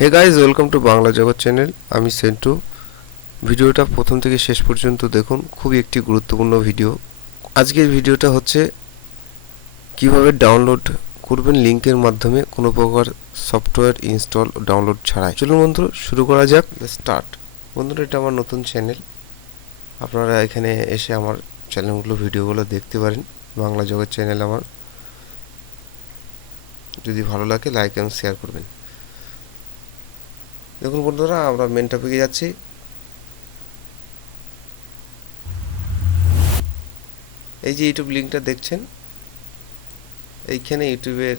Hey guys, welcome to Bangla Jagat channel. আমি সেন্টু। ভিডিওটা প্রথম থেকে শেষ পর্যন্ত দেখুন, খুবই একটি গুরুত্বপূর্ণ ভিডিও। আজকের ভিডিওটা হচ্ছে কিভাবে ডাউনলোড করবেন লিঙ্কের মাধ্যমে কোনো প্রকার সফটওয়্যার ইনস্টল ডাউনলোড ছাড়াই। চলুন বন্ধুরা, শুরু করা যাক। স্টার্ট। বন্ধুরা, এটা আমার নতুন চ্যানেল। আপনারা এখানে এসে আমার চ্যানেলগুলো ভিডিওগুলো দেখতে পারেন। বাংলা জগৎ চ্যানেল আমার। যদি ভালো লাগে লাইক এবং শেয়ার করবেন। দেখুন বন্ধুরা, আমরা মেন টপিকে যাচ্ছি। এই যে ইউটিউব লিঙ্কটা দেখছেন, এইখানে ইউটিউবের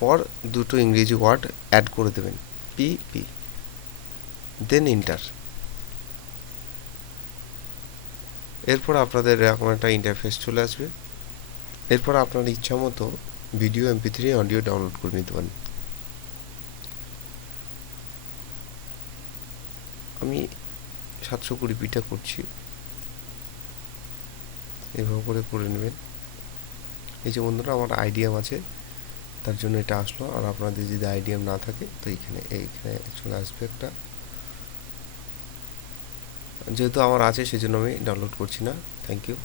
পর দুটো ইংরেজি ওয়ার্ড অ্যাড করে দেবেন, পি, দেন এন্টার। এরপর আপনাদের এরকম একটা ইন্টারফেস চলে আসবে। এরপর আপনার ইচ্ছা মতো ভিডিও, MP3, অডিও ডাউনলোড করে নিতে পারেন। আমি 720pটা করছি, এভাবে করে নেবেন। এই যে বন্ধুরা, আমার আইডিয়াম আছে, তার জন্য এটা আসলো। আর আপনাদের যদি আইডিয়াম না থাকে তো এইখানে চলে আসবে একটা। যেহেতু আমার আছে সেজন্য আমি ডাউনলোড করছি না। Thank you.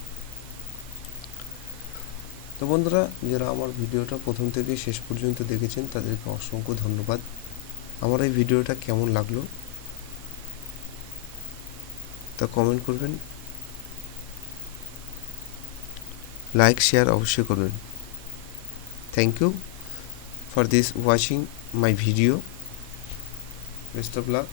তো বন্ধুরা, যারা আমার ভিডিওটা প্রথম থেকে শেষ পর্যন্ত দেখেছেন তাদেরকে অসংখ্য ধন্যবাদ। আমার এই ভিডিওটা কেমন লাগলো তা কমেন্ট করবেন, লাইক শেয়ার অবশ্যই করবেন। Thank you for this watching my video. Best of lakh.